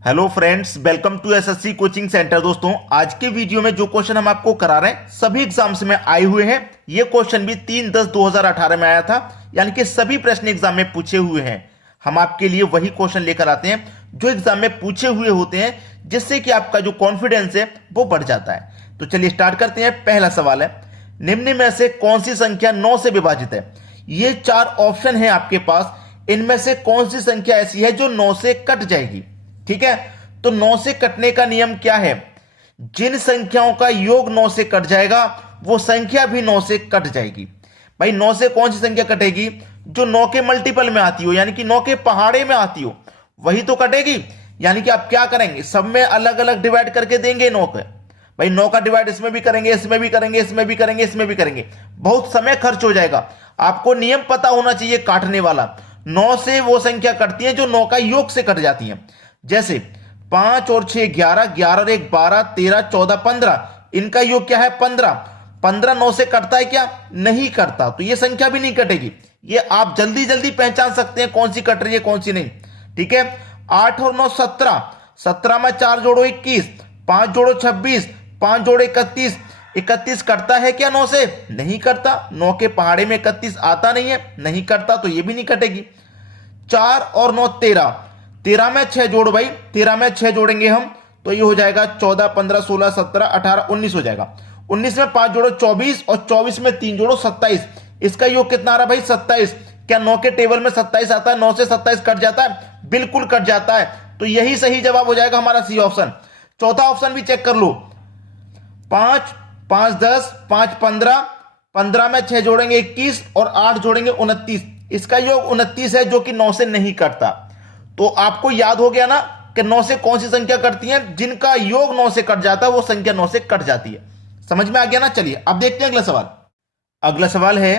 Hello friends, welcome to SSC coaching centre. दोस्तों, आज के वीडियो में जो क्वेश्चन हम आपको करा रहे हैं सभी एग्जाम्स में आए हुए हैं। ये क्वेश्चन भी 3/10/2018 में आया था, यानी कि सभी प्रश्न एग्जाम में पूछे हुए हैं। हम आपके लिए वही क्वेश्चन लेकर आते हैं जो एग्जाम में पूछे हुए होते हैं, जिससे कि आपका जो कॉन्फिडेंस है वो बढ़ जाता है। तो चलिए स्टार्ट करते हैं। पहला सवाल है, निम्न में से कौन सी संख्या 9 से विभाजित है? ये 4 ऑप्शन है आपके पास, इनमें से कौन सी संख्या ऐसी है जो 9 से कट जाएगी? ठीक है, तो 9 से कटने का नियम क्या है? जिन संख्याओं का योग 9 से कट जाएगा वो संख्या भी 9 से कट जाएगी। भाई 9 से कौन सी संख्या कटेगी? जो 9 के मल्टीपल में आती हो, यानी कि 9 के पहाड़े में आती हो, वही तो कटेगी। यानी कि आप क्या करेंगे, सब में अलग अलग डिवाइड करके देंगे 9 का। भाई 9 का डिवाइड इसमें भी करेंगे, इसमें भी करेंगे, इसमें भी करेंगे, इसमें भी करेंगे, बहुत समय खर्च हो जाएगा। आपको नियम पता होना चाहिए काटने वाला। 9 से वो संख्या कटती है जो 9 का योग से कट जाती है। जैसे 5 और 6 11, 11 और 1 12, 13 14 15, इनका योग क्या है? 15। 15 9 से कटता है क्या? नहीं करता, तो ये संख्या भी नहीं कटेगी। ये आप जल्दी जल्दी पहचान सकते हैं कौन सी कट रही है कौन सी नहीं। ठीक है, 8 और 9 17, 17 में 4 जोड़ो 21, 5 जोड़ो 26, 5 जोड़ो 31, 31 कटता है क्या 9 से? नहीं करता। 9 के पहाड़े में 31 आता नहीं है, नहीं करता, तो ये भी नहीं कटेगी। 4 और 9 13, 13 में 6 जोड़ो भाई, 13 में 6 जोड़ेंगे हम तो ये हो जाएगा 14 15 16 17 18 19 हो जाएगा। 19 में 5 जोड़ो 24, और 24 में 3 जोड़ो 27। इसका योग कितना आ रहा भाई? 27। क्या 9 के टेबल में 27 आता है? 9 से 27 कट जाता है? बिल्कुल कट जाता है, तो यही सही जवाब हो जाएगा हमारा सी ऑप्शन। चौथा ऑप्शन भी चेक कर लो। 5 5 10, 5 15, 15 में 6 जोड़ेंगे 21, और 8 जोड़ेंगे 29। इसका योग 29 है, जो कि 9 से नहीं कटता। तो आपको याद हो गया ना कि 9 से कौन सी संख्या कटती है? जिनका योग 9 से कट जाता है वो संख्या 9 से कट जाती है। समझ में आ गया ना? चलिए अब देखते हैं अगला सवाल। अगला सवाल है,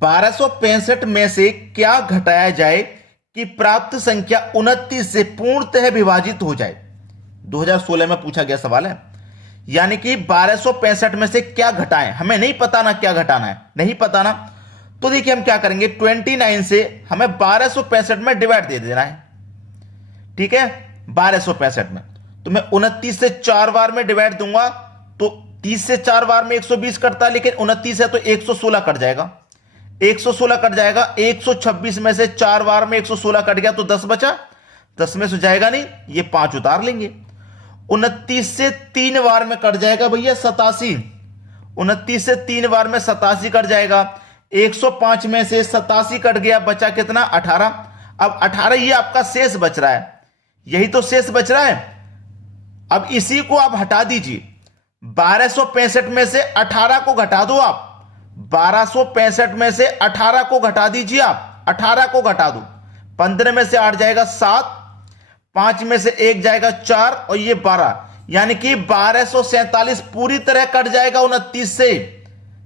1265 में से क्या घटाया जाए कि प्राप्त संख्या 29 से पूर्णतः विभाजित हो जाए? 2016 में पूछा गया सवाल है। यानी कि 1265 में से क्या घटाएं? हमें नहीं पता ना क्या घटाना है, नहीं पता ना। तो देखिए हम क्या करेंगे, 29 से हमें 1265 में डिवाइड दे देना है। ठीक है, 1265 में तो मैं 29 से 4 बार में डिवाइड दूंगा तो 30 से 4 बार में 120 कटता है, लेकिन 29 है तो 116 कट जाएगा। 116 कट जाएगा। 126 में से 4 बार में 116 कट गया तो 10 बचा। 10 में से जाएगा नहीं, ये 5 उतार लेंगे। 29 से 3 बार में कट जाएगा भैया 87। 29 से 3 बार में 87 कट जाएगा। 105 में से 87 कट गया, बचा कितना? 18। अब 18 ये आपका शेष बच रहा है, यही तो शेष बच रहा है। अब इसी को आप हटा दीजिए। 1265 में से 18 को घटा दो आप। 1265 में से 18 को घटा दीजिए आप। 18 को घटा दो। 15 में से 8 जाएगा 7, 5 में से 1 जाएगा 4, और ये 12, यानी कि 1247 पूरी तरह कट जाएगा 29 से।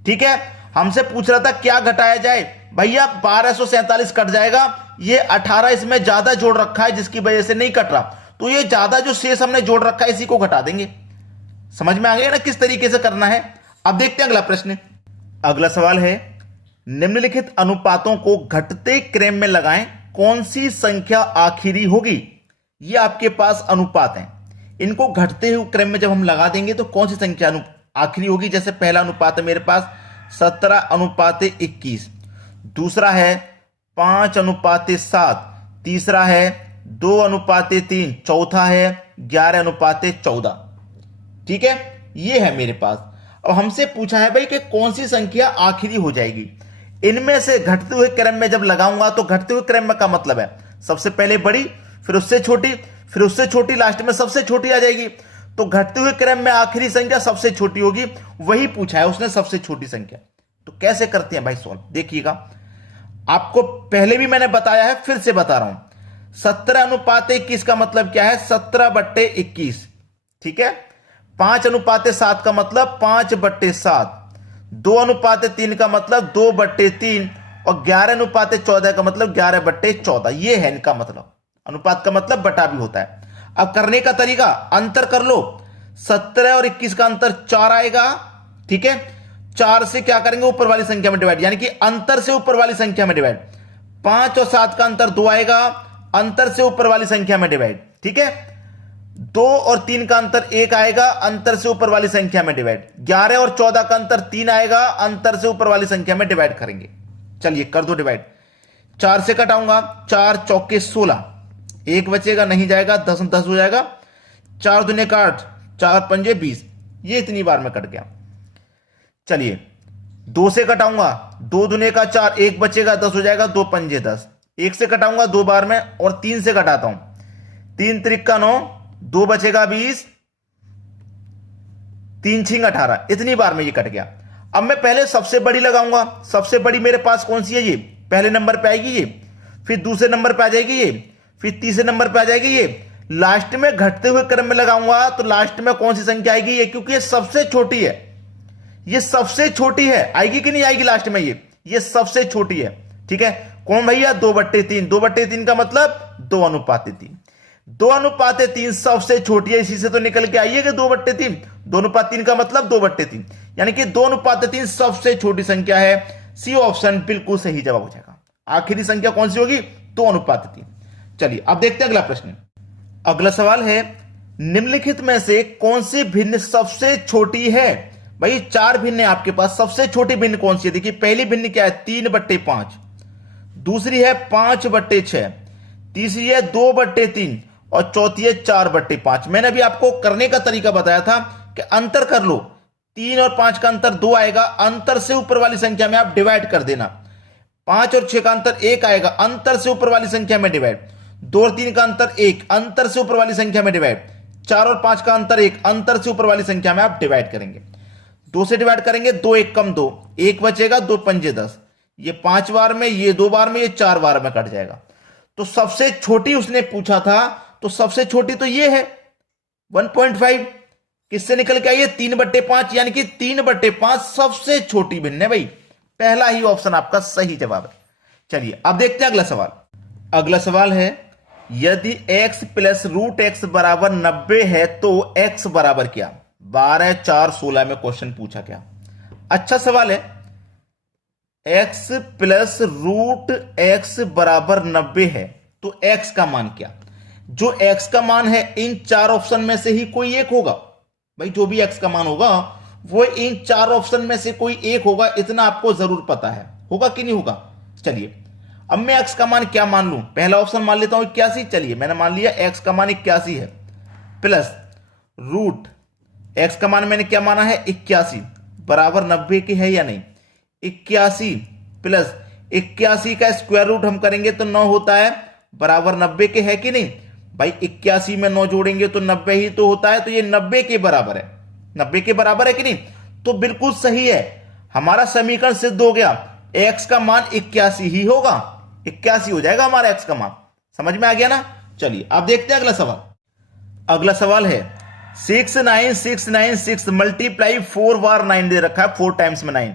ठीक है, हमसे पूछ रहा था क्या घटाया जाए, भैया 1247 कट जाएगा। ये 18 इसमें ज्यादा जोड़ रखा है जिसकी वजह से नहीं कट रहा, तो ये ज्यादा जो शेष हमने जोड़ रखा है इसी को घटा देंगे। समझ में आ गया ना किस तरीके से करना है? अब देखते हैं अगला प्रश्न। अगला सवाल है, निम्नलिखित अनुपातों को घटते क्रम में लगाएं, कौन सी संख्या आखिरी होगी? ये आपके पास अनुपात हैं, इनको घटते हुए क्रम में जब हम लगा देंगे तो कौन सी संख्या आखिरी होगी? जैसे पहला अनुपात है मेरे पास 17:21, दूसरा है 5:7, तीसरा है 2:3, चौथा है 11:14। ठीक है, ये है मेरे पास। अब हमसे पूछा है भाई कि कौन सी संख्या आखिरी हो जाएगी। इनमें से घटते हुए क्रम में जब लगाऊंगा तो घटते हुए क्रम में का मतलब है सबसे पहले बड़ी, फिर उससे छोटी, फिर उससे छोटी, लास्ट में सबसे छोटी आ जाएगी। तो घटते हुए क्रम में आखिरी संख्या सबसे छोटी होगी, वही पूछा है उसने, सबसे छोटी संख्या। तो कैसे करते हैं भाई सॉल्व? देखिएगा, आपको पहले भी मैंने बताया है, फिर से बता रहा हूं। 17:21 का मतलब क्या है? 17/21। ठीक है, 5:7 का मतलब 5/7, 2:3 का मतलब 2/3, और 11:14 का मतलब 11/14। ये है इनका मतलब। अनुपात का मतलब बटा भी होता है। अब करने का तरीका, अंतर कर लो। 17 और 21 का अंतर 4 आएगा। ठीक है, 4 से क्या करेंगे? ऊपर वाली संख्या में डिवाइड, यानी कि अंतर से ऊपर वाली संख्या में डिवाइड। 5 और 7 का अंतर 2 आएगा, अंतर से ऊपर वाली संख्या में डिवाइड। ठीक है, 2 और 3 का अंतर 1 आएगा, अंतर से ऊपर वाली संख्या में डिवाइड। 11 और 14 का अंतर 3 आएगा, अंतर से ऊपर वाली संख्या में डिवाइड करेंगे। चलिए कर दो डिवाइड। 4 से कटाऊंगा, 4 चौके 16, 1 बचेगा, नहीं जाएगा, 10 10 हो जाएगा। 4 दूने का 8, 4 पंजे 20, ये इतनी बार में कट गया। चलिए 2 से कटाऊंगा, 2 दूने का 4, 1 बचेगा, 10 हो जाएगा, 2 पंजे 10। 1 से कटाऊंगा 2 बार में और 3 से कटाता हूं, 3 त्रिक 9, 2 बचेगा 20, 3 छिंग 18, इतनी बार में ये कट गया। अब मैं पहले सबसे बड़ी लगाऊंगा। सबसे बड़ी मेरे पास कौन सी है? ये पहले नंबर पे आएगी ये, फिर दूसरे नंबर पे आ जाएगी ये, फिर तीसरे नंबर पे आ जाएगी ये, लास्ट में घटते हुए क्रम में लगाऊंगा तो लास्ट में कौन सी संख्या आएगी? ये, क्योंकि ये सबसे छोटी है, ये सबसे छोटी है। आएगी कि नहीं आएगी लास्ट में? ये सबसे छोटी है। ठीक है, कौन भैया? 2/3। 2/3 का मतलब 2:3। 2:3 सबसे छोटी है, इसी से तो निकल के आई है कि 2/3। 2:3 का मतलब 2/3, यानी कि 2:3 सबसे छोटी संख्या है। सी ऑप्शन बिल्कुल सही जवाब हो जाएगा। आखिरी संख्या कौन सी होगी? 2:3। चलिए अब देखते हैं अगला प्रश्न। अगला सवाल है, निम्नलिखित में से कौन सी भिन्न सबसे छोटी है? भाई 4 भिन्न है आपके पास, सबसे छोटी भिन्न कौन सी है? देखिए पहली भिन्न क्या है? 3/5, दूसरी है 5/6, तीसरी है 2/3 और चौथी है 4/5। मैंने अभी आपको करने का तरीका बताया था कि अंतर कर लो, 3 और 5 का अंतर 2 आएगा, अंतर से ऊपर वाली संख्या में आप डिवाइड कर देना। 5 और 6 का अंतर 1 आएगा, अंतर से ऊपर वाली संख्या में डिवाइड। 2 और 3 का अंतर 1, अंतर से ऊपर वाली संख्या में डिवाइड। 4 और 5 का अंतर 1, अंतर से ऊपर वाली संख्या में आप डिवाइड करेंगे। 2 से डिवाइड करेंगे, 2 1 कम 2, 1 बचेगा, 2 पंजे 10। ये 5 बार में, ये 2 बार में, ये 4 बार में कट जाएगा। तो सबसे छोटी उसने पूछा था, तो सबसे छोटी तो ये है 1.5। किससे निकल के आई है? 3/5, यानी कि 3/5 सबसे छोटी भिन्न है। भाई पहला ही ऑप्शन आपका सही जवाब है। चलिए अब देखते हैं अगला सवाल। अगला सवाल है, यदि x + √x बराबर 90 है तो x बराबर क्या? 12 4 16 में क्वेश्चन पूछा गया। अच्छा सवाल है। x + √x बराबर 90 है तो x का मान क्या? जो x का मान है इन 4 ऑप्शन में से ही कोई एक होगा। भाई जो भी x का मान होगा वो इन 4 ऑप्शन में से कोई एक होगा, इतना आपको जरूर पता है। होगा कि नहीं होगा? चलिए अब मैं x का मान क्या मान लूं? पहला ऑप्शन मान लेता हूं 81। चलिए मैंने मान लिया x का मान 81 है, प्लस रूट x का मान मैंने क्या माना है? 81 बराबर 90 के है या नहीं? 81 प्लस 81 का स्क्वायर रूट हम करेंगे तो 9 होता है, बराबर 90 के है कि नहीं? भाई 81 में 9 जोड़ेंगे तो 90 ही तो होता है, तो ये 90 के बराबर है। 90 के बराबर है कि नहीं? तो बिल्कुल सही है, हमारा समीकरण सिद्ध हो गया। x का मान 81 ही होगा, 81 हो जाएगा हमारा x का मान। समझ में आ गया ना? चलिए अब देखते हैं अगला सवाल। अगला सवाल है 69696 मल्टीप्लाई 4 बार 9 दे रखा है, 4 टाइम्स में 9।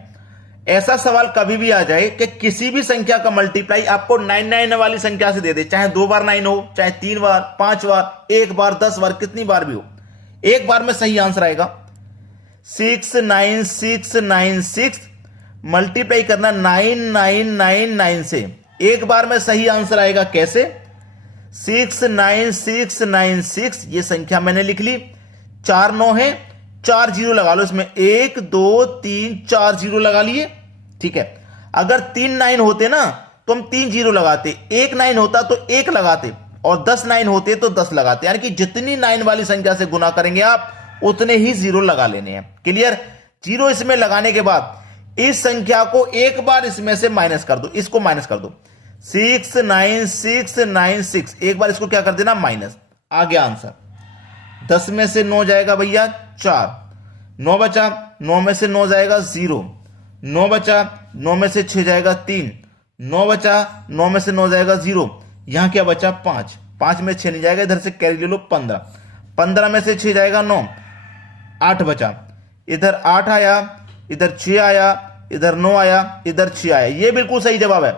ऐसा सवाल कभी भी आ जाए कि किसी भी संख्या का मल्टीप्लाई आपको 99 वाली संख्या से दे दे, चाहे 2 बार 9 हो, चाहे 3 बार, 5 बार, 1 बार, 10 बार, कितनी बार भी हो, एक बार में सही आंसर आएगा। 69696 मल्टीप्लाई करना 9999 से, एक बार में सही आंसर आएगा। कैसे? 69696 ये संख्या मैंने लिख ली, 4 9 है, 4 जीरो लगा लो इसमें, 1 2 3 4 जीरो लगा लिए। ठीक है, अगर 3 9 होते ना तो हम 3 जीरो लगाते, 1 9 होता तो 1 लगाते, और 10 9 होते तो 10 लगाते। यानी कि जितनी 9 वाली संख्या से गुना करेंगे आप उतने ही जीरो लगा लेने हैं। क्लियर? जीरो इसमें लगाने के बाद इस संख्या को एक बार इसमें से माइनस कर दो, इसको माइनस कर दो। 69696 एक बार इसको क्या कर देना? माइनस। आ गया आंसर। 10 में से 9 जाएगा भैया 4, 9 बचा, 9 में से 9 जाएगा 0, 9 बचा, 9 में से 6 जाएगा 3, 9 बचा, 9 में से 9 जाएगा 0, यहां क्या बचा? 5, 5 में 6 नहीं जाएगा, इधर से कैरी ले लो 15, 15 में से 6 जाएगा 9, 8 बचा, इधर 8 आया, इधर 6 आया, इधर 9 आया, इधर 6 आया। ये बिल्कुल सही जवाब है।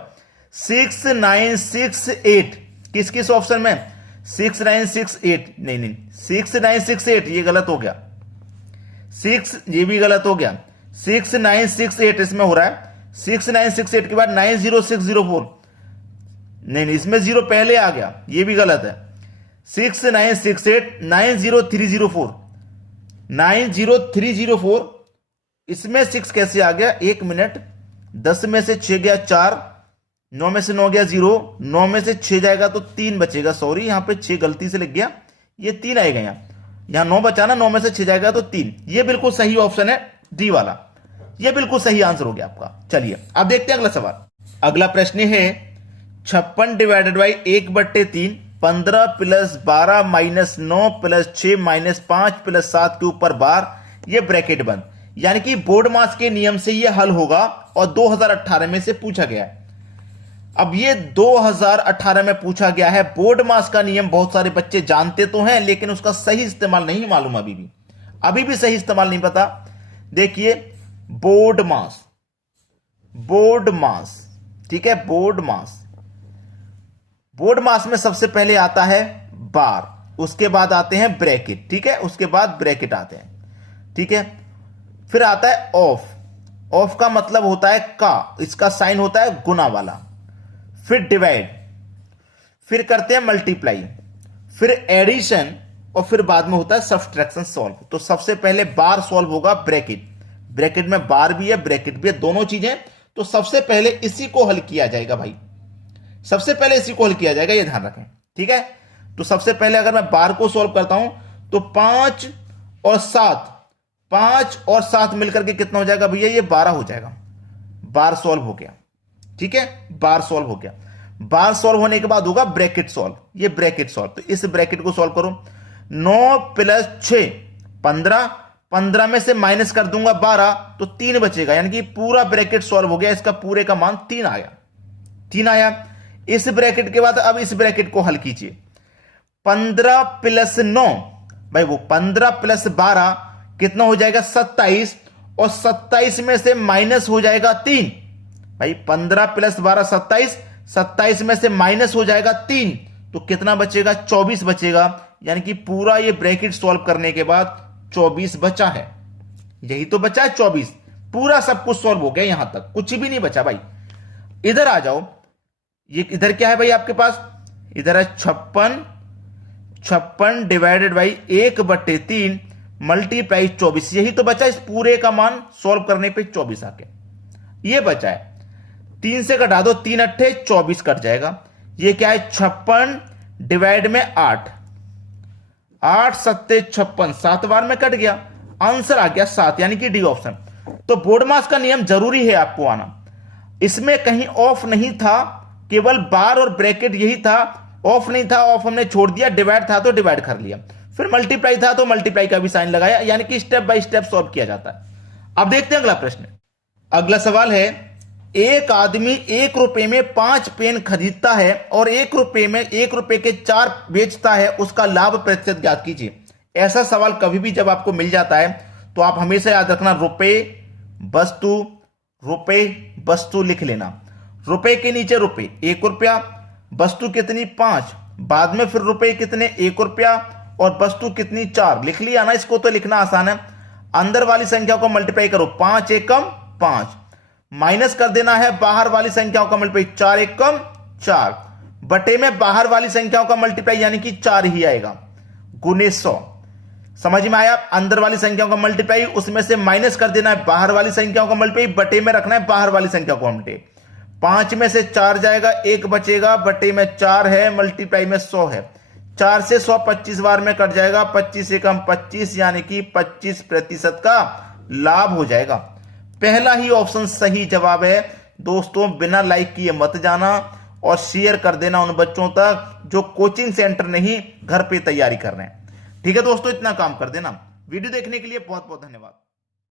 6968 किस किस ऑप्शन में? 6968 नहीं 6968 ये गलत हो गया, 6 ये भी गलत हो गया। 6968 इसमें हो रहा है, 6968 के बाद 90604 नहीं इसमें 0 पहले आ गया, ये भी गलत है। 6968903004 90304। इसमें 6 कैसे आ गया? 1 मिनट। 10 में से 6 गया 4, 9 में से 9 गया 0, 9 में से 6 जाएगा तो 3 बचेगा। सॉरी यहां पे 6 गलती से लग गया, ये 3 आएगा। यहां 9 बचाना, 9 में से 6 जाएगा तो 3। ये बिल्कुल सही ऑप्शन है डी वाला, ये बिल्कुल सही आंसर हो गया आपका। चलिए अब देखते हैं अगला सवाल। अगला प्रश्न है 56 divided by 1/3, 15 plus 12 minus 9 plus 6 minus 5 plus 7 के ऊपर बार, ये ब्रैकेट बंद। यानी कि बोर्ड मास के नियम से ये हल होगा और 2018 में से पूछा गया है। अब ये 2018 में पूछा गया है। बोर्ड मास का नियम बहुत सारे बच्चे जानते तो हैं, लेकिन उसका सही इस्तेमाल नहीं मालूम। अभी भी सही इस्तेमाल नहीं पता। देखिए बोर्ड मास, ठीक है, बोर्ड मास में सबसे पहले आता है बार, उसके बाद आते हैं ब्रैकेट, ठीक है, उसके बाद ब्रैकेट आते हैं, ठीक है। फिर आता है ऑफ का मतलब होता है का, इसका साइन होता है गुना वाला। फिर डिवाइड, फिर करते हैं मल्टीप्लाई, फिर एडिशन, और फिर बाद में होता है सब्सट्रैक्शन सॉल्व। तो सबसे पहले बार सॉल्व होगा ब्रैकेट में बार भी है ब्रैकेट भी है, दोनों चीजें। तो सबसे पहले इसी को हल किया जाएगा भाई, सबसे पहले इसी को हल किया जाएगा, ये ध्यान रखें, ठीक है। तो सबसे पहले अगर मैं बार को सॉल्व करता हूं तो 5 और 7 मिलकर के कितना हो जाएगा भैया? ये 12 हो जाएगा। बार सॉल्व हो गया, ठीक है, बार सॉल्व हो गया। बार सॉल्व होने के बाद होगा ब्रैकेट सॉल्व, ये ब्रैकेट सॉल्व। तो इस ब्रैकेट को सॉल्व करो। 9 प्लस 6 15, 15 में से माइनस कर दूंगा 12 तो 3 बचेगा। यानी कि पूरा ब्रैकेट सॉल्व हो गया, इसका पूरे का मान 3 आया। इस ब्रैकेट के बाद अब इस ब्रैकेट को हल कीजिए। 15 प्लस 9, भाई वो 15 प्लस 12 कितना हो जाएगा? 27, और 27 में से माइनस हो जाएगा 3। भाई 15 प्लस 12 27, 27 में से माइनस हो जाएगा 3, तो कितना बचेगा? 24 बचेगा। यानी कि पूरा ये ब्रैकेट सॉल्व करने के बाद 24 बचा है, यही तो बचा है 24। पूरा सब कुछ सॉल्व हो गया, यहां तक कुछ भी नहीं बचा भाई। इधर आ जाओ, ये इधर क्या है भाई आपके पास? इधर है 56 डिवाइडेड बाई 1/3 मल्टीप्लाई 24, यही तो बचा। इस पूरे का मान सॉल्व करने पे 24 आके ये बचा है। 3 से घटा दो, 3 अट्ठे 24 कट जाएगा। ये क्या है? 56 डिवाइड में 8, 8 सत्ते 56, 7 बार में कट गया, आंसर आ गया 7, यानी कि डी ऑप्शन। तो बोर्ड मास का नियम जरूरी है आपको आना, इसमें कहीं ऑफ नहीं था, केवल बार और ब्रैकेट यही था। ऑफ नहीं था, ऑफ हमने छोड़ दिया। डिवाइड था तो डिवाइड कर लिया, फिर मल्टीप्लाई था तो मल्टीप्लाई का भी साइन लगाया। यानी कि स्टेप बाय स्टेप सॉल्व किया जाता है। अब देखते हैं अगला प्रश्न। अगला सवाल है, एक आदमी 1 रुपए में 5 पेन खरीदता है और 1 रुपए में 1 रुपए के 4 बेचता है, उसका लाभ प्रतिशत ज्ञात कीजिए। ऐसा सवाल कभी भी जब आपको मिल जाता है तो आप हमेशा याद रखना, रुपए वस्तु लिख लेना। रुपए के नीचे रुपए 1 रुपया, वस्तु कितनी 5, बाद में फिर रुपए कितने 1 रुपया, और वस्तु कितनी 4। लिख लिया ना, इसको तो लिखना आसान है। अंदर वाली संख्या को मल्टीप्लाई करो, 5 एकम 5, माइनस कर देना है बाहर वाली संख्याओं का मल्टीप्लाई, 4 एकम 4, बटे में बाहर वाली संख्याओं का मल्टीप्लाई यानी कि 4 ही आएगा, गुने 100। समझ में आया? अंदर वाली संख्याओं का मल्टीप्लाई, उसमें से माइनस कर देना है बाहर वाली संख्याओं का मल्टीप्लाई, बटे में रखना है बाहर वाली संख्या को मल्टीप्लाई। 5 में से 4 जाएगा, 1 बचेगा, बटे में 4 है, मल्टीप्लाई में 100 है। 4 से 100 25 बार में कट जाएगा, 25 एकम 25, यानी कि 25% का लाभ हो जाएगा। पहला ही ऑप्शन सही जवाब है। दोस्तों बिना लाइक किए मत जाना और शेयर कर देना उन बच्चों तक जो कोचिंग सेंटर नहीं घर पे तैयारी कर रहे हैं। ठीक है दोस्तों, इतना काम कर देना। वीडियो देखने के लिए बहुत बहुत धन्यवाद।